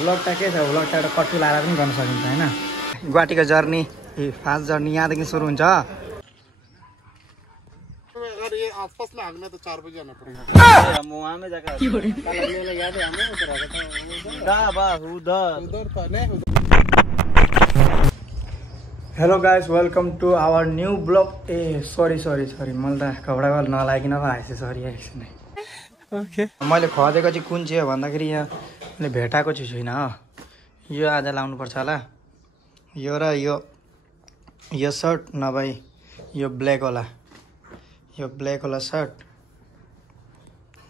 ब्लगटा के छ ब्लगटा एउटा कट्टु लाएर पनि गर्न सकिन्छ हैन। गुवाहाटीको जर्नी फास्ट जर्नी यहाँदेखि सुरु हुन्छ। अगर ये आसपास में आगना तो 4 बजे आना पड़ेगा। हम वहां में जाकर मेला याद है हमें उधर उधर था नहीं। Hello guys welcome to our new blog. ए सरी मैले त कपडा नलागिकन पो आएछु, सरी एकछिन। ओके मैले खोजेको चाहिँ कुन चाहिँ हो भन्दाखेरि यहाँ मैले भेटाएको चाहिँ छुइनँ हो। यो आज लाउनुपर्छ होला, यो र यो सर्ट नभए यो ब्ल्याकवाला सर्ट,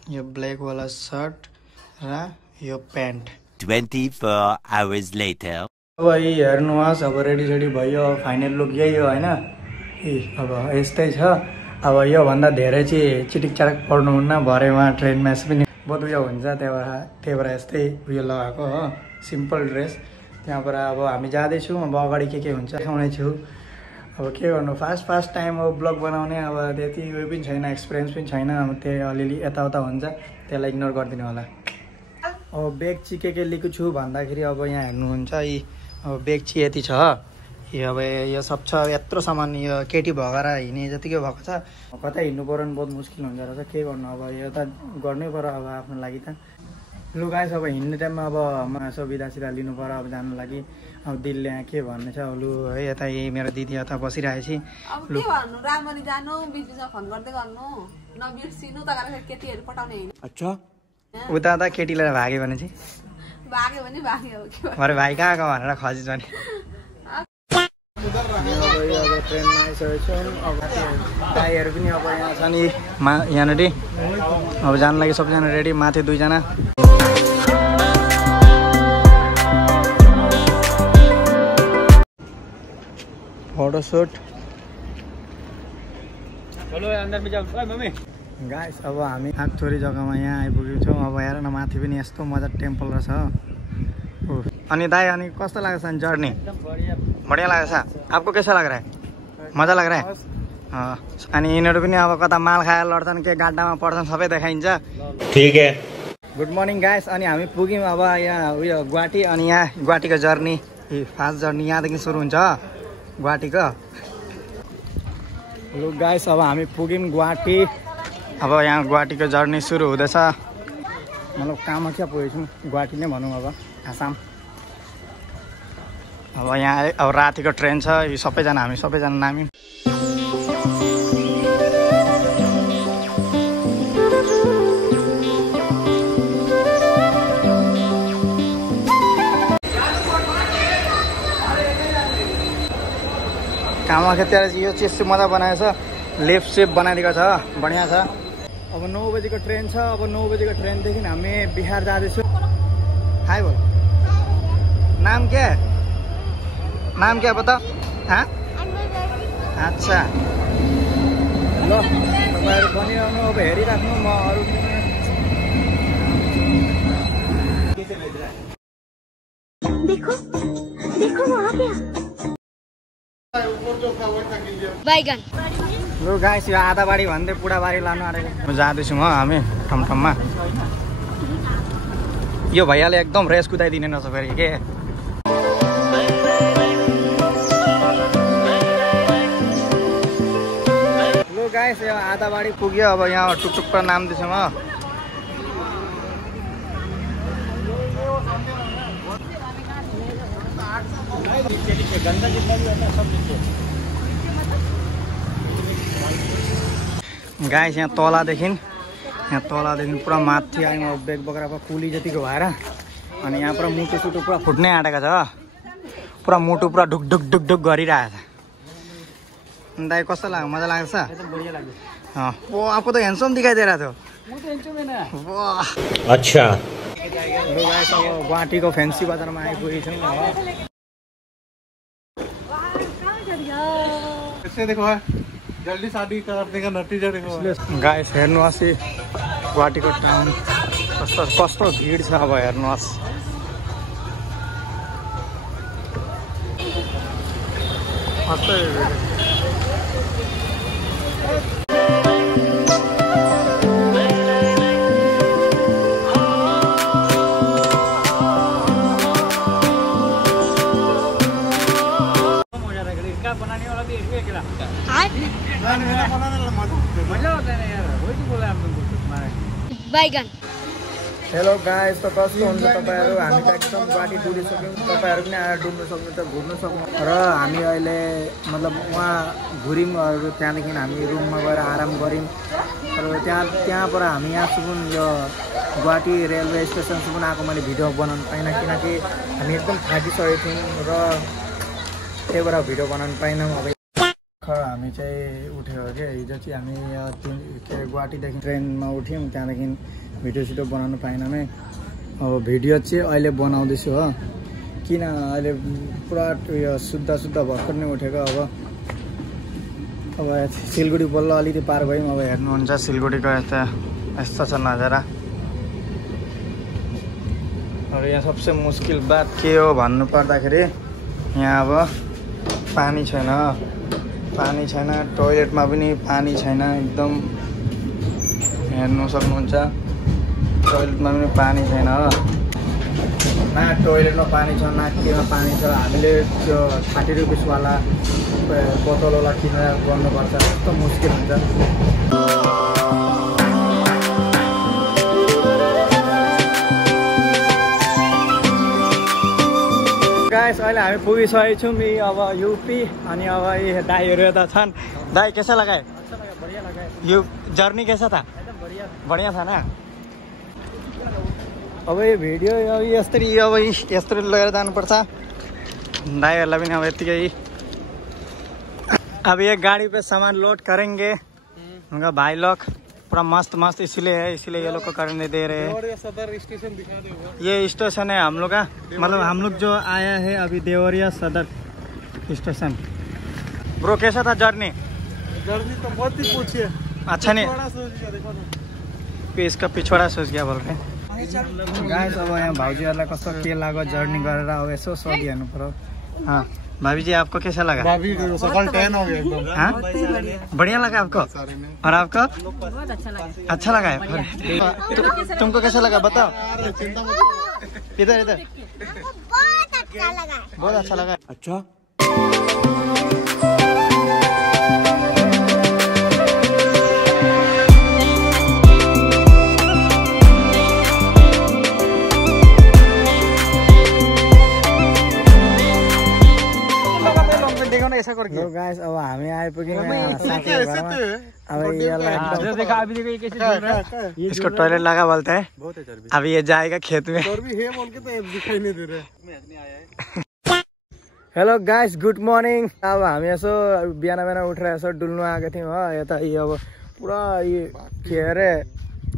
यो ब्ल्याकवाला सर्ट र यो प्यान्ट। 24 hours later. अब यही हेर्नुहोस्, अब रेडी भयो, फाइनल लुक यही हो होइन। अब यस्तै छ। अब योभन्दा धेरै चाहिँ चिटिक चाटक पर्नुहुन्न, भरे उहाँ ट्रेनमा यस्तो पनि बहुत उयो हुन्छ, त्यही भएर यस्तै उयो लगाएको हो, सिम्पल ड्रेस। त्यहाँबाट अब हामी जाँदैछौँ, अब अगाडि के हुन्छ देखाउने छु। अब के गर्नु, फास्ट टाइम अब ब्लग बनाउने अब त्यति उयो पनि छैन, एक्सपिरियन्स पनि छैन, अब त्यही अलिअलि यताउता हुन्छ, त्यसलाई इग्नोर गरिदिनु होला। अब ब्याग चाहिँ के लिएको छु भन्दाखेरि अब यहाँ हेर्नुहुन्छ यी अब ब्याग चाहिँ यति छ। यो अब यो सब छ, यत्रो सामान यो केटी भएर हिँड्ने जतिकै भएको छ। कतै हिँड्नु पऱ्यो भने बहुत मुस्किल हुन्छ रहेछ, के गर्नु अब यो त गर्नै पऱ्यो अब आफ्नो लागि त। लु गाइस अब हिँड्ने टाइममा अब यसो बिदा लिनु पऱ्यो अब जानु लागि। अब दिलले यहाँ के भन्ने छ लु है, यता यही मेरो दिदी यता बसिरहेपछि लु राम्ररी जानु, बिचमा फोन गर्दै गर्नु, नबिर्सिनु त गरेर केटीहरु पटाउने हैन। अच्छा उता त केटी लिएर भाग्यो भने चाहिँ भाग्यो भने भाग्यो हो कि भरे भाइ कहाँ भनेर खजिन्छ नि। अब ट्रेनमा आइसकेको छु, अब भाइहरू पनि अब यहाँ छ नि यहाँनिर। अब जानु लागि सबैजना रेडी, माथि 2 जना। फोटोसुट गाइस अब हामी आठथोरी जग्गामा यहाँ आइपुगेको छौँ। अब हेर न माथि पनि यस्तो मजा टेम्पल रहेछ। अनि दाइ अनि कस्तो लाग्छ जर्नी? बढ़िया लाग्छ। आपको कैसा लग रहा है? मजा लग रहा है? अनि यिनीहरू पनि अब कता माल खाएर लड्छन्, के गाड्डामा पढ्छन्, सबै देखाइन्छ। ठीक है। Good morning guys. अनि हामी पुग्यौँ अब यहाँ उयो गुवाहाटी। अनि यहाँ गुवाहाटीको जर्नी फास्ट जर्नी यहाँदेखि सुरु हुन्छ गुवाहाटीको। लु गाइस अब हामी पुग्यौँ गुवाहाटी। अब यहाँ गुवाहाटीको जर्नी सुरु हुँदैछ। मतलब कामाख्या पुगेछौँ, गुवाहाटी नै भनौँ अब आसाम। अब यहाँ अब रातिको ट्रेन छ, यो हामी सबैजना नाम्यौँ। कामाख्यातिर यो चिज चाहिँ मजा बनाएको छ, लेफ्ट सेप बनाइदिएको छ, बढिया छ। अब 9 बजेको ट्रेन छ। अब 9 बजेको ट्रेनदेखि हामी बिहार जाँदैछौँ। हाई बोल, नाम क्या बता? हाँ अच्छा ल तपाईँहरू बनिरहनु, अब हेरिराख्नु। म अरू देखो वहाँ क्या बैगन। लु गाइस यो आधाबारी भन्दै पुडाबारी लानु आँटेको जाँदैछौँ हो हामी ठमठममा। यो भैयाले एकदम रेस कुदाइदिने रहेछ फेरि के। लु गाइस यो आधाबारी पुग्यो। अब यहाँ टुकटुक पर नाम्दैछौँ हो। गाइस यहाँ तलदेखि पुरा माथि आयौँ। अब बेग बगेर कुली जतिको भएर अनि यहाँ पुरा मुटु सुटु पुरा फुट्नै आँटेको छ। पुरा मुटु पुरा ढुक ढुक गरिरहेको छ। दाइ कस्तो लाग्यो? मजा लाग्छ? वो आपको तो हैंडसम दिखाई दे रहा था। अच्छा गुवाहाटीको फेन्सी बजारमा आइपुगेछौँ। देखो जल्दी शादी कर देगा नतीजा देखो गाइस हेर्नुहोस् गुवाहाटीको टाउन कस्तो भिड छ। अब हेर्नुहोस् कस्तो बैगन हेलो गाइस, त कस्तो हुन्छ तपाईँहरू? हामी त एकदम गुवाहाटी डुलिसक्यौँ। तपाईँहरू पनि आएर डुल्नु सक्नुहुन्छ, घुम्नु सक्नु। र हामी अहिले मतलब उहाँ घुर्यौँ, त्यहाँदेखि हामी रुममा गएर आराम गऱ्यौँ। र त्यहाँबाट हामी यहाँसम्म यो गुवाहाटी रेलवे स्टेसनसम्म आएको मैले भिडियो बनाउनु पाइनँ, किनकि हामी एकदम थाकिसकेको थियौँ र त्यही भएर भिडियो बनाउनु पाइनौँ। अब हामी चाहिँ उठ्यो कि हिजो चाहिँ हामी गुवाहाटीदेखि ट्रेनमा उठ्यौँ, त्यहाँदेखि भिडियो सिडियो बनाउनु पाइनँ। अब भिडियो चाहिँ अहिले बनाउँदैछु हो, किन अहिले पुरा उयो शुद्ध भर्खर नै उठेको। अब सिलगढी बल्ल अलिकति पार भयौँ। अब हेर्नुहुन्छ सिलगढीको यस्तो छ नजारा। अब यहाँ सबसे मुस्किल बात के हो भन्नु पर्दाखेरि यहाँ अब पानी छैन, टोइलेटमा पनि पानी छैन। एकदम हेर्नु सक्नुहुन्छ, टोइलेटमा पनि पानी छैन हो। न टोइलेटमा पानी छ, न केमा पानी छ। हामीले त्यो 30 रुपियाँवाला बोतलवाला किनेर गर्नुपर्छ, यस्तो मुस्किल हुन्छ। गाइस, अहिले हामी पुगिसकेको छौँ अब यूपी। अनि अब ये दाईहरू यता छन्। दाई कैसा लगा? बढ़िया लगा। यो जर्नी कैसा था? बढ़िया था ना? अब यो भिडियो यस्तरी लगेर जानुपर्छ। दाईहरूलाई पनि अब यतिकै। अब ये गाड़ी पे सामान लोड करेंगे उनका भाई लोग, पूरा मस्त इसीलिए ये लोग को करने दे रहे हैं। सदर स्टेशन दिखा दे। ये स्टेशन है हम लोग का, मतलब हम लोग जो आया है अभी देवरिया सदर स्टेशन। ब्रो कैसा था जर्नी? तो बहुत ही पूछिए, अच्छा नहीं? देखो इसका पिछवाड़ा सोच गया बोल रहे गाइस। अब यहाँ भाउजीहरूलाई कस्तो के लाग्यो जर्नी गरेर, अब यसो सोधिहाल्नु पर्यो। हाँ भाभी जी, आपको कैसा लगा? भाभी सकल टैन हो गया एकदम। हाँ, बढ़िया लगा आपको? और आपको? बहुत अच्छा लगा है। तुमको कैसा लगा बताओ? इधर बहुत अच्छा लगा। अच्छा गाइस, अब हामी आइपुग्यौँ इसको टॉयलेट लगा बोलते हैं। अब ये जाएगा खेत में। Hello guys, good morning. अब हामी यसो बिहान उठेर यसो डुल्नु आएको थियौँ हो। यता यो अब पुरा यो के अरे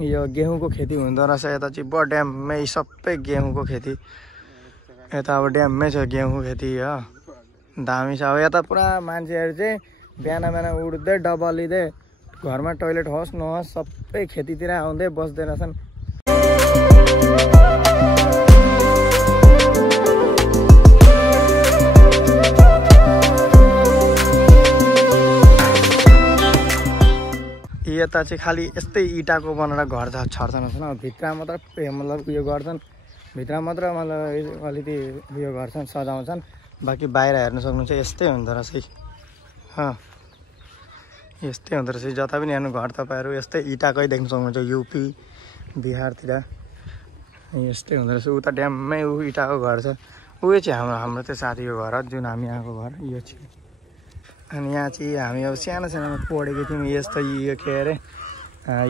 यो गेहुँको खेती हुँदो रहेछ। यता चाहिँ बडा ड्याममै सबै गेहुँको खेती। यता अब ड्याममै छ गेहुँको खेती हो, दामी छ। अब यता पुरा मान्छेहरू चाहिँ बिहान उठ्दै डबलिँदै घरमा टोइलेट होस् नहोस् सबै खेतीतिर आउँदै बस्दै रहेछन्। यता चाहिँ खालि यस्तै इँटाको बनाएर घर छर्छन् होइन। भित्र मात्र मतलब उयो गर्छन्, भित्र मात्र मतलब अलिकति उयो गर्छन्, सजाउँछन्। बाँकी बाहिर हेर्नु सक्नुहुन्छ यस्तै हुँदो रहेछ। यस्तै हुँदो रहेछ जता पनि हेर्नु घर तपाईँहरू यस्तै इँटाकै देख्नु सक्नुहुन्छ। यूपी बिहारतिर यस्तै हुँदो रहेछ। उता ड्याममै इँटाको घर छ। उयो चाहिँ हाम्रो त्यो साथीको घर हो, जुन हामी आएको घर यो चाहिँ। अनि यहाँ चाहिँ हामी अब सानोमा पढेको थियौँ। यस्तो यो के अरे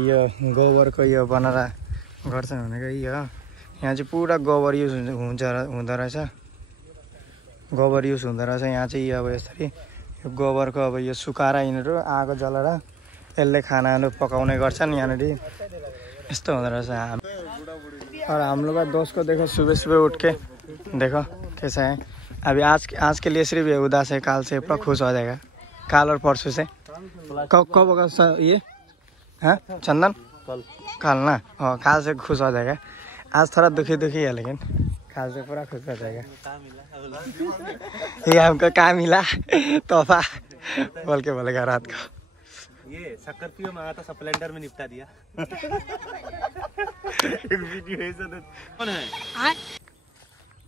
यो गोबरको यो बनाएर गर्छन् भनेको यो। यहाँ चाहिँ पुरा गोबर युज हुँदो रहेछ। गोबर युज हुँदो रहेछ यहाँ चाहिँ। अब यसरी यो गोबरको अब यो सुकाएर यिनीहरू आगो जलाएर यसले खानाहरू पकाउने गर्छन् यहाँनिर। यस्तो हुँदो रहेछ। और हम लोग का दोस्त को देखो सुबह सुबह उठ के देखो कैसा है। अभी आज के लिए सिर्फ ये उदास है, काल से पूरा खुश हो जाएगा। काल और परसों से कब होगा ये? हाँ चंदन, कल ना? काल से खुश हो जाएगा। आज थोड़ा दुखी है लेकिन काल से पूरा खुश हो जाएगा। ये हमको क्या मिला तोहफा बोल के बोलेगा रात को। ये शक्कर पियो मांगा था, स्प्लेंडर में निपटा दिया। एक वीडियो है सर। कौन है?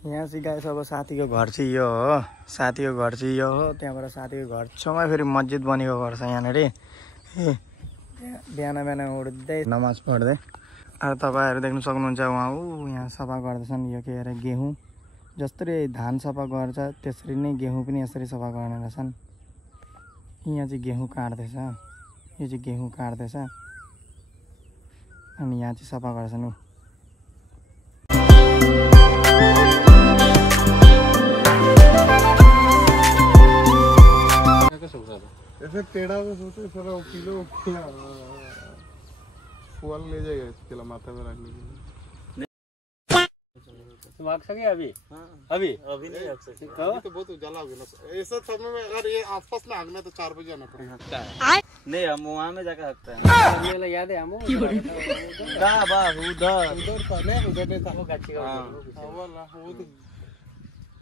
यहाँ चाहिँ गाइस अब साथीको घर चाहिँ यो हो। त्यहाँबाट साथीको घर छेउमा फेरि मस्जिद बनेको घर छ यहाँनिर। बिहान बिहान उठ्दै नमाज पढ्दै। अब तपाईँहरू देख्न सक्नुहुन्छ उहाँ यहाँ सफा गर्दैछन्। यो के अरे गेहुँ जसरी धान सफा गर्छ त्यसरी नै गेहुँ पनि यसरी सफा गर्ने रहेछन्। यहाँ चाहिँ गेहुँ काट्दैछ, यो चाहिँ गेहुँ काट्दैछ अनि यहाँ चाहिँ सफा गर्छन्। ऐसे टेढ़ा तो सोचे थोड़ा किलो फुआल ले जाएगा इसके लिए माथा में रखने के लिए। तुम आग सके अभी? अभी नहीं आग सके। अभी तो बहुत उजाला हो गया ना। ऐसा समय में अगर ये आसपास में आगना तो 4 बजे आना पड़ेगा। नहीं हम वहाँ में जाकर हकते हैं। मेला याद है हम उधर नहीं था वो गाची का वो तो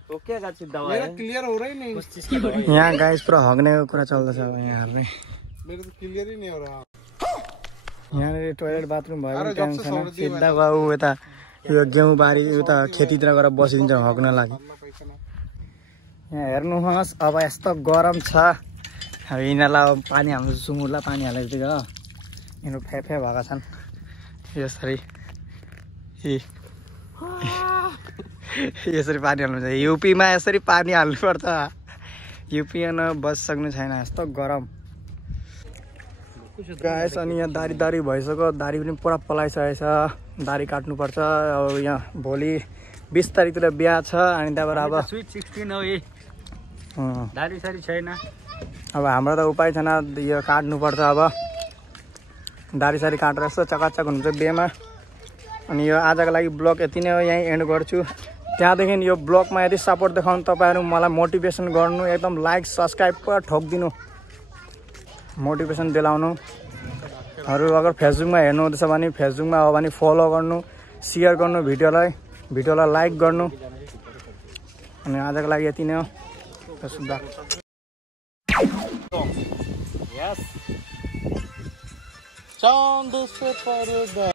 तो क्या गाची दवा मेरा है क्लियर हो रहा ही नहीं। उस चीज की दवा है। यहाँ गाइस पुरा हग्नेको कुरा चल्दैछ अब यहाँहरूले। मेरे तो क्लियर ही नहीं हो रहा। यहाँनिर टोइलेट बाथरुम भयो भने टेन्सन छैन। सिधा गयो यता यो गेहुँ बारी उता खेतीतिर गएर बसिदिन्छ हग्न लागि। यहाँ हेर्नुहोस् अब यस्तो गरम छ। अब यिनीहरूलाई अब पानी हाल्नु सुँगुरलाई पानी हालेको थियो यिनीहरू फ्याफे भएका छन् यसरी। यसरी पानी हाल्नुहुन्छ। युपीमा यसरी पानी हाल्नुपर्छ। युपीमा बस सक्नु छैन यस्तो गरम गाइस। अनि यहाँ दारी भइसक्यो, दारी पनि पुरा पलाइसकेको छ। दारी काट्नुपर्छ। अब यहाँ भोलि 20 तारिकतिर बिहा छ अनि त्यहाँबाट अब स्वीट 16 हो ये दारी सारी छैन। अब हाम्रो त उपाय छैन, यो काट्नुपर्छ। अब दारी सारी काटेर यस्तो चकाचक हुन्छ बिहेमा। अनि यो आजको लागि ब्लग यति नै हो, यहीँ एन्ड गर्छु। त्यहाँदेखि यो ब्लगमा यदि सपोर्ट देखाउनु तपाईँहरू मलाई मोटिभेसन गर्नु, एकदम लाइक सब्सक्राइब पुरा ठोकिदिनु, मोटिभेसन दिलाउनु। अगर फेसबुकमा हेर्नुहुँदैछ भने फेसबुकमा हो भने फलो गर्नु, सेयर गर्नु, भिडियोलाई लाइक गर्नु। अनि आजको लागि यति नै हो। चांद से पर्दा